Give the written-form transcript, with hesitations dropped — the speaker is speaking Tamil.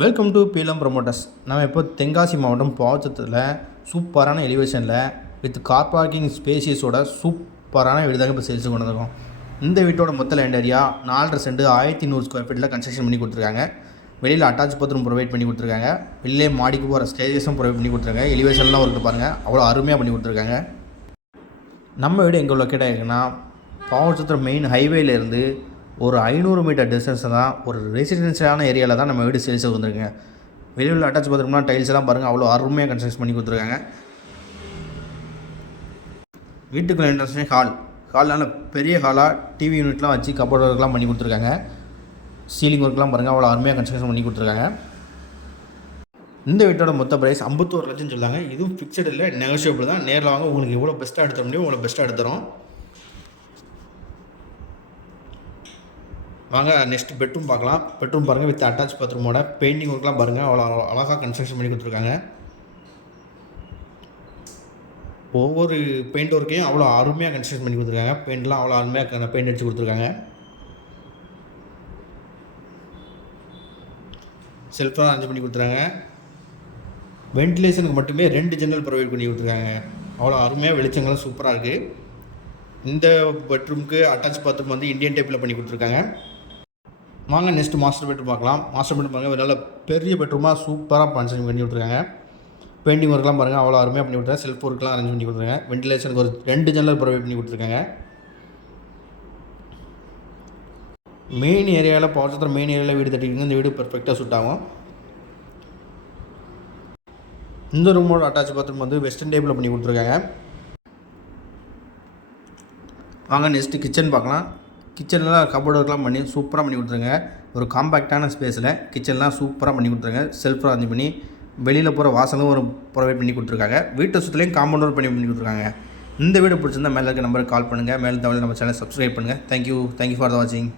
Welcome to பீலம் promoters. நம்ம இப்போ தென்காசி மாவட்டம் பாவச்சத்தில் சூப்பரான எலிவேஷனில் வித் கார் பார்க்கிங் ஸ்பேசியஸோட சூப்பரான வீடு தாங்க இப்போ சேல்ஸுக்கு கொண்டு வந்திருக்கோம். இந்த வீட்டோட மொத்த லேண்ட் ஏரியா 4.5 சென்ட் 1100 ஸ்கொயர் ஃபீட்டில் கன்ஸ்ட்ரக்ஷன் பண்ணி கொடுத்துருக்காங்க. வெளியில் அட்டாச் பாத்ரூம் ப்ரொவைட் பண்ணி கொடுத்துருக்காங்க. வெளியே மாடிக்கு போகிற ஸ்டேஜஸும் ப்ரொவைட் பண்ணி கொடுத்துருக்காங்க. எலிவேஷன்லாம் ஒர்க்கு பாருங்கள், அவ்வளோ அருமையாக பண்ணி கொடுத்துருக்காங்க. நம்ம வீடு எங்கே லொக்கேட் ஆகிருக்குன்னா பாவச்சத்தில் மெயின் ஹைவேலேருந்து ஒரு 500 மீட்டர் டிஸ்டன்ஸ் தான், ஒரு ரெசிடென்ஷியலான ஏரியாவில் தான் நம்ம வீடு சேல்ஸுக்கு வந்துருக்குங்க. வெளியில் அட்டாச் பாத்ரூம்னா டைல்ஸ் எல்லாம் பாருங்கள், அவ்வளோ அருமையாக கன்ஸ்ட்ரக்ஷன் பண்ணி கொடுத்துருக்காங்க. வீட்டுக்குள்ள என்ட்ரன்ஸ் ஹால்னால பெரிய ஹாலாக டிவி யூனிட்லாம் வச்சு கபோர்ட் ஒர்க்லாம் பண்ணி கொடுத்துருக்காங்க. சீலிங் ஒர்க்லாம் பாருங்கள், அவ்வளோ அருமையாக கன்ஸ்ட்ரக்ஷன் பண்ணி கொடுத்துருக்காங்க. இந்த வீட்டோட மொத்த ப்ரைஸ் 51 லட்சம் சொல்லாங்க. இதுவும் ஃபிக்ஸட் இல்லை, நெகோஷியபிள் தான். நேரில் வாங்க, உங்களுக்கு எவ்வளோ பெஸ்ட்டாக எடுத்த முடியும் அவ்வளோ பெஸ்ட்டாக எடுத்துகிறோம். வாங்க நெக்ஸ்ட் பெட்ரூம் பார்க்கலாம். பெட்ரூம் பாருங்கள், வித் அட்டாச் பாத்ரூமோட பெயிண்டிங் ஒர்க்லாம் பாருங்கள், அவ்வளோ அழகாக கன்ஸ்ட்ரக்ஷன் பண்ணி கொடுத்துருக்காங்க. ஒவ்வொரு பெயிண்ட் ஒர்க்கையும் அவ்வளோ அருமையாக கன்ஸ்ட்ரக்ஷன் பண்ணி கொடுத்துருக்காங்க. பெயிண்ட்லாம் அவ்வளோ அருமையாக பெயிண்ட் அடித்து கொடுத்துருக்காங்க. செல்ஃபெலாம் அரேஞ்ச் பண்ணி கொடுத்துருக்காங்க. வென்டிலேஷனுக்கு மட்டுமே 2 ஜன்னல் ப்ரொவைட் பண்ணி கொடுத்துருக்காங்க. அவ்வளோ அருமையாக வெளிச்சங்களும் சூப்பராக இருக்குது. இந்த பெட்ரூமுக்கு அட்டாச் பாத்ரூம் வந்து இந்தியன் டைப்பில் பண்ணி கொடுத்துருக்காங்க. வாங்க நெக்ஸ்ட் மாஸ்டர் பெட்ரூம் பார்க்கலாம். மாஸ்டர் பெட்ரூம் பாருங்கள், நல்ல பெரிய பெட்ரூமாக சூப்பராக கன்ஸ்ட்ரக்ஷன் பண்ணி கொடுத்துருக்காங்க. பெயிண்டிங் ஒர்க்லாம் பாருங்கள், அவ்வளோ அருமையாக பண்ணி கொடுத்துருக்காங்க. செல்ஃப் ஒர்க்லாம் அரேஞ்ச் பண்ணி கொடுத்துருக்காங்க. வென்டிலேஷனுக்கு ஒரு 2 ஜன்னல் ப்ரொவைட் பண்ணி கொடுத்துருக்காங்க. மெயின் ஏரியாவில் பாவச்சத்திரம் மெயின் ஏரியாவில் வீடு தட்டிக்கிங்க, இந்த வீடு பெர்ஃபெக்டாக சூட் ஆகும். இந்த ரூமோட அட்டாச் பாத்ரூம் வந்து வெஸ்டர்ன் டைப்பில் பண்ணி கொடுத்துருக்காங்க. வாங்க நெக்ஸ்ட்டு கிச்சன் பார்க்கலாம். கிச்சன்லாம் கபோர்ட் ஒர்க்லாம் பண்ணி சூப்பராக பண்ணி கொடுத்துருங்க. ஒரு காம்பேக்டான ஸ்பேஸில் கிச்சன்லாம் சூப்பராக பண்ணி கொடுத்துருங்க. செல்ஃப் அரேஞ்ச் பண்ணி வெளியில் போகிற வாசலும் ஒரு ப்ரொவைட் பண்ணி கொடுத்துருக்காங்க. வீட்டை சுற்றிலையும் காம்பவுண்ட் ஒர்க் பண்ணி கொடுத்துருக்காங்க. இந்த வீடு பிடிச்சிருந்தால் மேலே இருக்க நம்பருக்கு கால் பண்ணுங்கள். மேலே தவிர நம்ம சேனல் சப்ஸ்கிரைப் பண்ணுங்கள். தேங்க்யூ ஃபார் த வாட்சிங்.